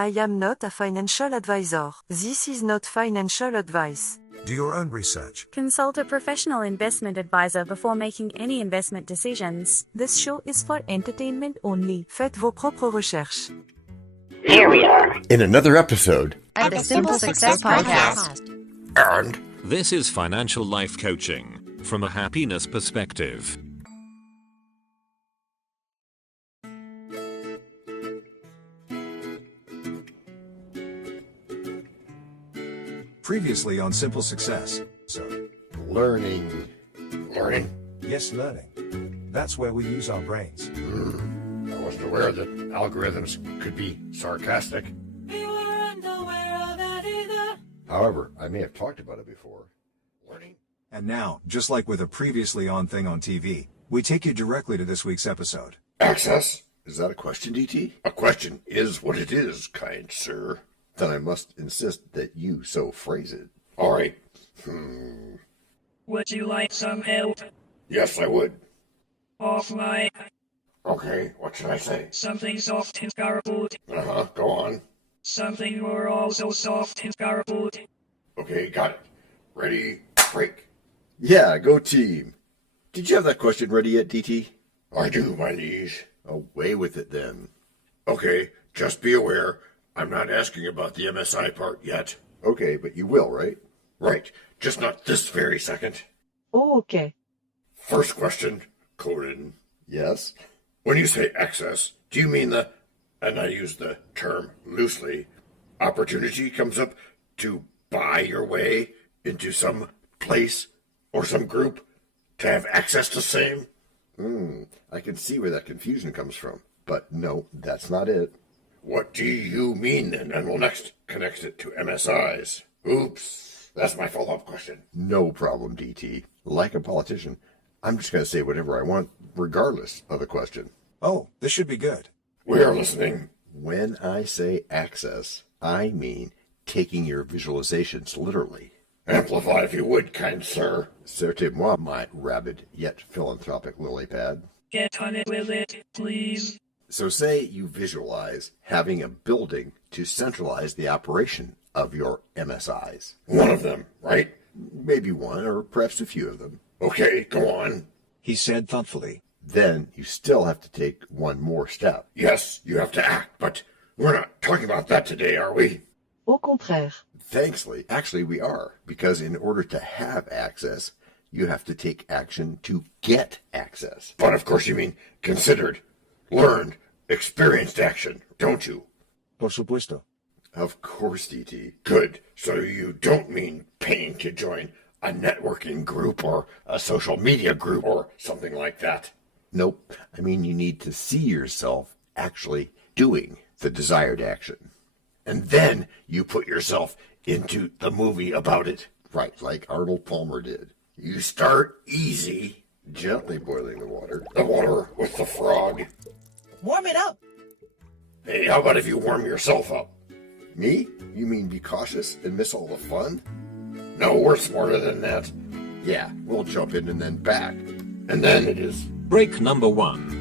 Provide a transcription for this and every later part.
I am not a financial advisor. This is not financial advice. Do your own research. Consult a professional investment advisor before making any investment decisions. This show is for entertainment only. Faites vos propres recherches. Here we are in another episode of the Simple Success Podcast. And this is financial life coaching from a happiness perspective. Previously on Simple Success. So, learning. Yes, learning. That's where we use our brains. I wasn't aware that algorithms could be sarcastic. We weren't aware of that either. However, I may have talked about it before. Learning. And now, just like with a previously on thing on TV, we take you directly to this week's episode. Access? Is that a question, DT? A question is what it is, kind sir. Then I must insist that you so phrase it. All right. Would you like some help? Yes, I would. Offline. Okay, what should I say? Something soft and garbled. Go on. Something more also soft and garbled. Okay, got it. Ready, break. Yeah, go team. Did you have that question ready yet, DT? I do, my liege. Away with it then. Okay, just be aware, I'm not asking about the MSI part yet. Okay, but you will, right? Right, just not this very second. Oh, okay. First question, Corin. Yes? When you say access, do you mean the, and I use the term loosely, opportunity comes up to buy your way into some place or some group to have access to same? I can see where that confusion comes from. But no, that's not it. What do you mean then? And we'll next connect it to MSIs. Oops, that's my follow-up question. No problem, DT. Like a politician, I'm just going to say whatever I want, regardless of the question. Oh, this should be good. We're listening. When I say access, I mean taking your visualizations literally. Amplify if you would, kind sir. Certainly, my rabid yet philanthropic lily pad. Get on it with it, please. So say you visualize having a building to centralize the operation of your MSIs. One of them, right? Maybe one, or perhaps a few of them. Okay, go on. He said thoughtfully. Then you still have to take one more step. Yes, you have to act, but we're not talking about that today, are we? Au contraire. Thankfully, actually we are, because in order to have access, you have to take action to get access. But of course you mean considered, learned, experienced action, don't you? Por supuesto. Of course, DT. Good. So you don't mean paying to join a networking group or a social media group or something like that? Nope. I mean you need to see yourself actually doing the desired action. And then you put yourself into the movie about it. Right, like Arnold Palmer did. You start easy, gently boiling the water. The water with the frog. Warm it up. Hey, how about if you warm yourself up? Me? You mean be cautious and miss all the fun? No, we're smarter than that. Yeah, we'll jump in and then back. And then it is Break number 1.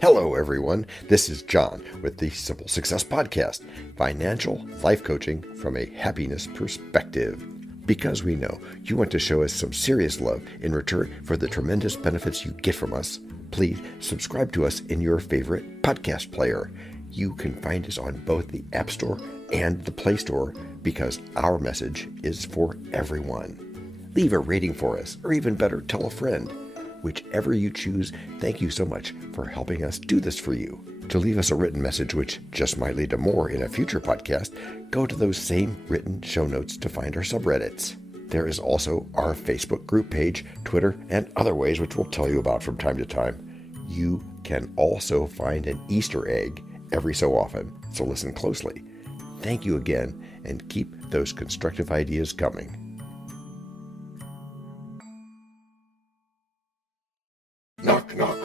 Hello, everyone. This is John with the Simple Success Podcast, financial life coaching from a happiness perspective. Because we know you want to show us some serious love in return for the tremendous benefits you get from us, please subscribe to us in your favorite podcast player. You can find us on both the App Store and the Play Store because our message is for everyone. Leave a rating for us, or even better, tell a friend. Whichever you choose, thank you so much for helping us do this for you. To leave us a written message, which just might lead to more in a future podcast, go to those same written show notes to find our subreddits. There is also our Facebook group page, Twitter, and other ways which we'll tell you about from time to time. You can also find an Easter egg every so often, so listen closely. Thank you again, and keep those constructive ideas coming. Knock, knock.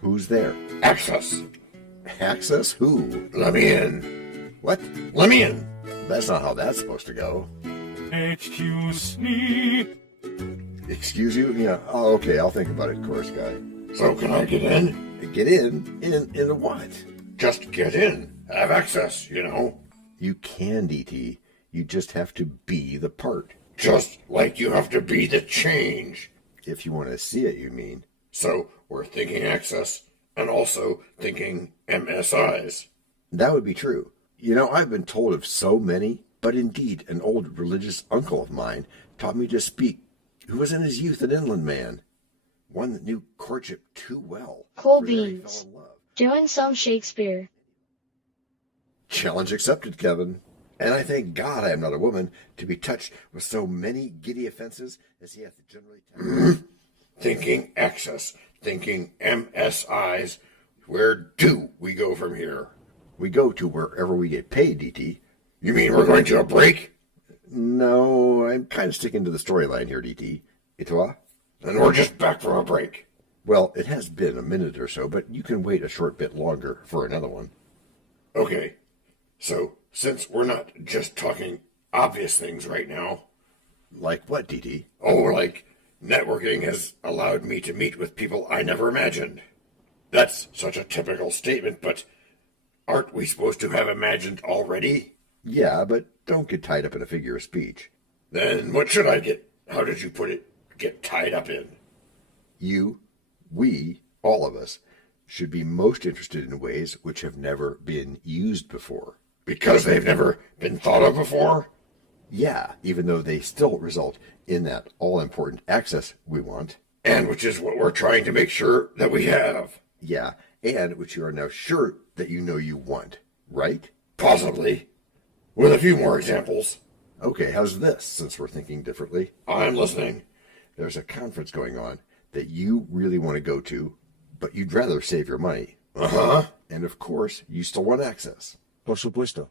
Who's there? Access. Access who? Let me in. What? Let me in. That's not how that's supposed to go. Excuse me. Excuse you? Yeah. Oh, okay. I'll think about it, chorus guy. So can I get in? Get in? Into what? Just get in. Have access, you know. You can, DT. You just have to be the part. Just like you have to be the change. If you want to see it, you mean. So we're thinking access and also thinking MSIs. That would be true. You know, I've been told of so many, but indeed an old religious uncle of mine taught me to speak, who was in his youth an inland man, one that knew courtship too well. Cool for that he beans. fell in love. Doing some Shakespeare. Challenge accepted, Kevin. And I thank God I am not a woman to be touched with so many giddy offenses as he hath generally Thinking access, thinking MSIs. Where do we go from here? We go to wherever we get paid, DT. You mean we're going to a break? No, I'm kind of sticking to the storyline here, DT. Et toi? And we're just back from a break. Well, it has been a minute or so, but you can wait a short bit longer for another one. Okay, so since we're not just talking obvious things right now. Like what, DT? Oh, like networking has allowed me to meet with people I never imagined. That's such a typical statement, but aren't we supposed to have imagined already? Yeah, but don't get tied up in a figure of speech. Then what should I get? How did you put it? Get tied up in? You, we, all of us, should be most interested in ways which have never been used before. Because they've never been thought of before? Yeah, even though they still result in that all-important access we want. And which is what we're trying to make sure that we have. Yeah, and which you are now sure that you know you want, right? Possibly. With a few more examples. Okay, how's this, since we're thinking differently? I'm listening. There's a conference going on that you really want to go to, but you'd rather save your money. Uh-huh. And of course, you still want access. Por supuesto.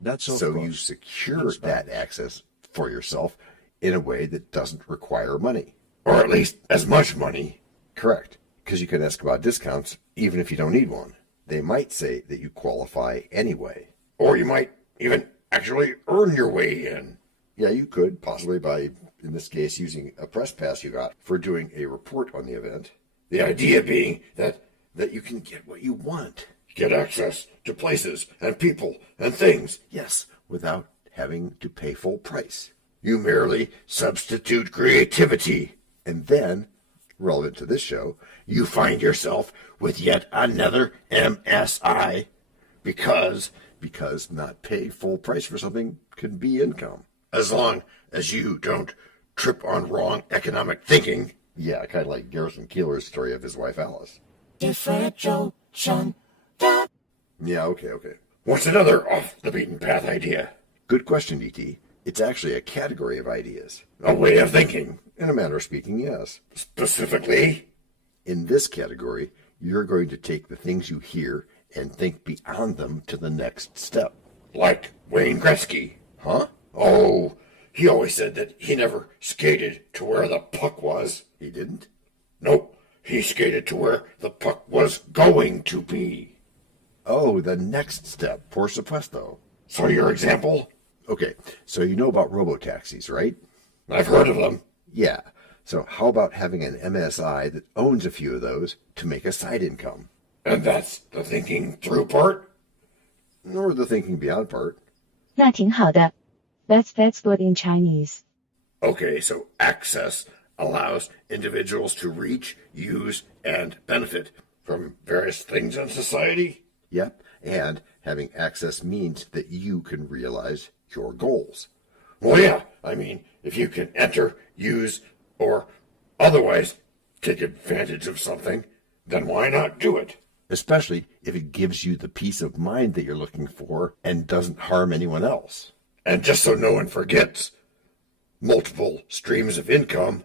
That's of So course. you secure that access for yourself in a way that doesn't require money. Or at least as much money. Correct, because you can ask about discounts even if you don't need one. They might say that you qualify anyway. Or you might even actually earn your way in. Yeah, you could, possibly by, in this case, using a press pass you got for doing a report on the event. The idea being that You can get what you want. get access to places and people and things. Yes, without having to pay full price. You merely substitute creativity. And then, relevant to this show, You find yourself with yet another MSI because not pay full price for something can be income. as long as you don't trip on wrong economic thinking. Yeah, kind of like Garrison Keeler's story of his wife Alice. Differential. Yeah, okay. What's another off-the-beaten-path idea? Good question, DT. It's actually a category of ideas. A way of thinking. In a manner of speaking, yes. Specifically? In this category, you're going to take the things you hear and think beyond them to the next step. Like Wayne Gretzky. Huh? Oh, he always said that he never skated to where the puck was. He didn't? Nope, he skated to where the puck was going to be. Oh, the next step, por supuesto. So your example? Okay, so you know about robo-taxis, right? I've heard of them. Yeah. So how about having an MSI that owns a few of those to make a side income? And that's the thinking through part? Or the thinking beyond part. 那挺好的. That's good in Chinese. Okay, so access allows individuals to reach, use, and benefit from various things in society? Yep, and having access means that you can realize your goals. Well, yeah, I mean, if you can enter, use, or otherwise take advantage of something, then why not do it? Especially if it gives you the peace of mind that you're looking for and doesn't harm anyone else. And just so no one forgets, multiple streams of income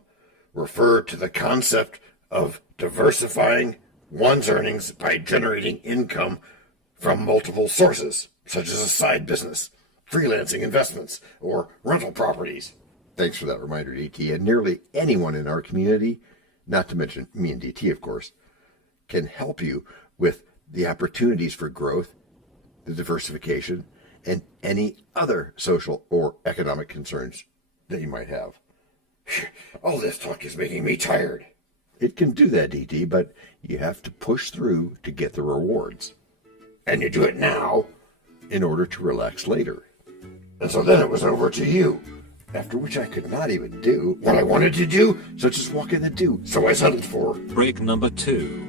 refer to the concept of diversifying one's earnings by generating income from multiple sources, such as a side business, freelancing investments, or rental properties. Thanks for that reminder, DT. And nearly anyone in our community, not to mention me and DT, of course, can help you with the opportunities for growth, the diversification, and any other social or economic concerns that you might have. All this talk is making me tired. It can do that, DT, but you have to push through to get the rewards. And you do it now in order to relax later. And so then it was over to you. After which I could not even do what I wanted to do, such as walk in the dew. So I settled for break number 2.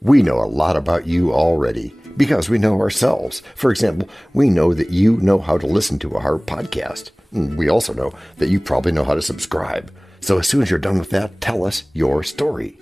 We know a lot about you already because we know ourselves. For example, we know that you know how to listen to our podcast. We also know that you probably know how to subscribe. So as soon as you're done with that, tell us your story.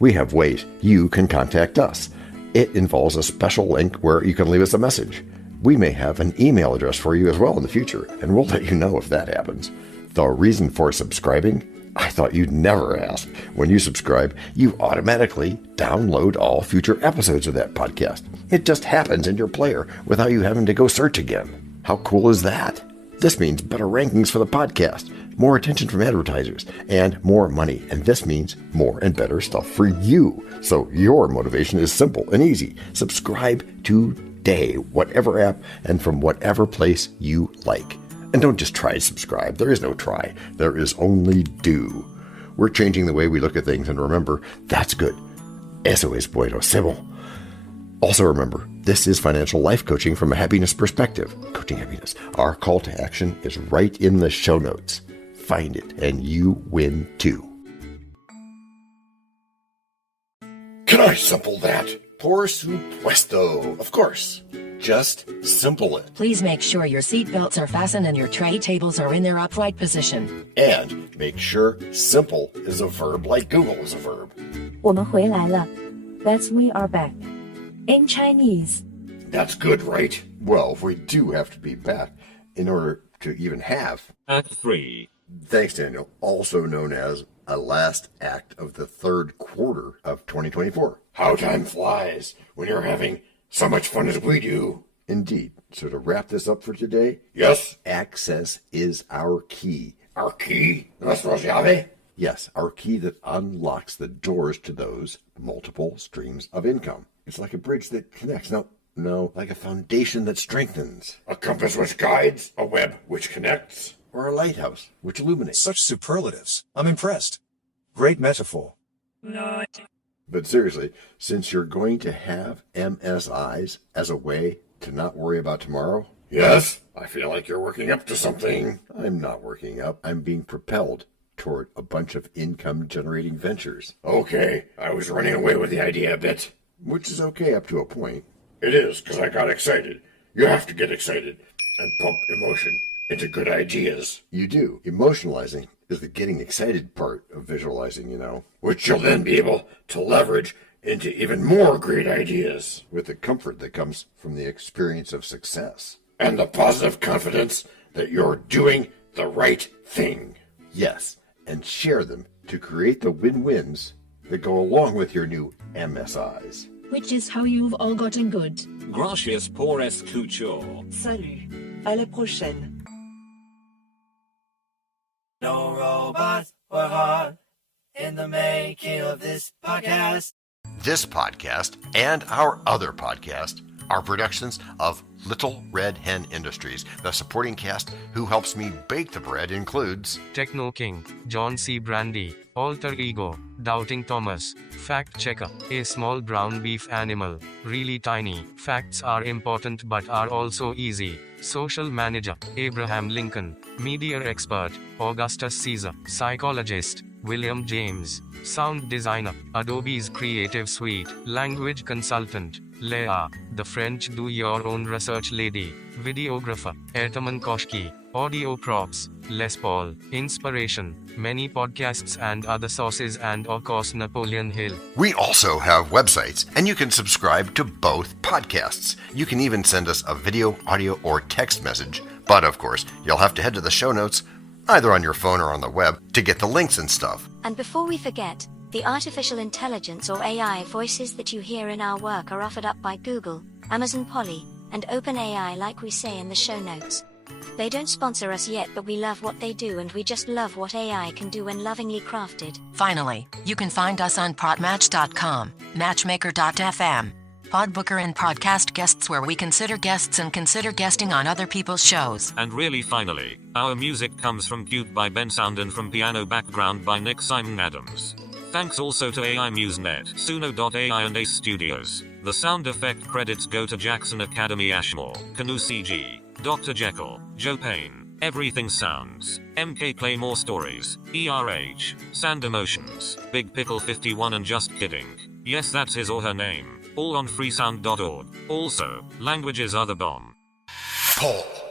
We have ways you can contact us. It involves a special link where you can leave us a message. We may have an email address for you as well in the future, and we'll let you know if that happens. The reason for subscribing? I thought you'd never ask. When you subscribe, you automatically download all future episodes of that podcast. It just happens in your player without you having to go search again. How cool is that? This means better rankings for the podcast, more attention from advertisers, and more money. And this means more and better stuff for you. So your motivation is simple and easy. Subscribe today, whatever app and from whatever place you like. And don't just try to subscribe. There is no try. There is only do. We're changing the way we look at things, and remember, that's good. Eso es buenísimo. Also remember, this is financial life coaching from a happiness perspective. Coaching happiness. Our call to action is right in the show notes. Find it, and you win too. Can I simple that? Por supuesto. Of course. Just simple it. Please make sure your seatbelts are fastened and your tray tables are in their upright position. And make sure simple is a verb like Google is a verb. 我们回来了. That's we are back. In Chinese. That's good, right? Well, we do have to be back in order to even have Act 3. Thanks, Daniel. Also known as a last act of the third quarter of 2024. How time flies when you're having so much fun as we do. Indeed. So to wrap this up for today, yes, access is our key. Our key? Nuestra llave? Yes, our key that unlocks the doors to those multiple streams of income. It's like a bridge that connects. No, like a foundation that strengthens. A compass which guides, a web which connects, or a lighthouse which illuminates. Such superlatives. I'm impressed. Great metaphor. Not. But seriously, since you're going to have MSIs as a way to not worry about tomorrow? Yes, I feel like you're working up to something. I'm not working up. I'm being propelled toward a bunch of income-generating ventures. Okay, I was running away with the idea a bit. Which is okay up to a point. It is, because I got excited. You have to get excited and pump emotion into good ideas. You do. Emotionalizing is the getting excited part of visualizing, you know. Which you'll then be able to leverage into even more great ideas. With the comfort that comes from the experience of success. And the positive confidence that you're doing the right thing. Yes, and share them to create the win-wins that go along with your new MSIs. Which is how you've all gotten good. Gracias por escuchar. Salut. À la prochaine. No robots were hard in the making of this podcast. This podcast and our other podcast are productions of Little Red Hen Industries. The supporting cast who helps me bake the bread includes Techno King, John Brandy, Alter Ego, Doubting Thomas, Fact Checker, a small brown beef animal, really tiny. Facts are important but are also easy. Social Manager, Abraham Lincoln, Media Expert, Augustus Caesar, Psychologist, William James, Sound Designer, Adobe's Creative Suite, Language Consultant, Leah, the French do-your-own research lady, Videographer, Ertaman Koshki, Audio Props, Les Paul, Inspiration, many podcasts and other sources, and of course Napoleon Hill. We also have websites, and you can subscribe to both podcasts. You can even send us a video, audio, or text message. But of course, you'll have to head to the show notes, either on your phone or on the web, to get the links and stuff. And before we forget, the artificial intelligence or AI voices that you hear in our work are offered up by Google, Amazon Polly, and OpenAI, like we say in the show notes. They don't sponsor us yet, but we love what they do, and we just love what AI can do when lovingly crafted. Finally, you can find us on protmatch.com, matchmaker.fm, Podbooker and podcast guests, where we consider guests and consider guesting on other people's shows. And really finally, our music comes from Cute by Ben Sound and from Piano Background by Nick Simon Adams. Thanks also to AI MuseNet, Suno.ai and Ace Studios. The sound effect credits go to Jackson Academy Ashmore, Canoe CG, Dr. Jekyll, Joe Payne, Everything Sounds, MK Claymore Stories, ERH, Sand Emotions, Big Pickle 51 and Just Kidding. Yes, that's his or her name. All on freesound.org. Also, languages are the bomb. Paul.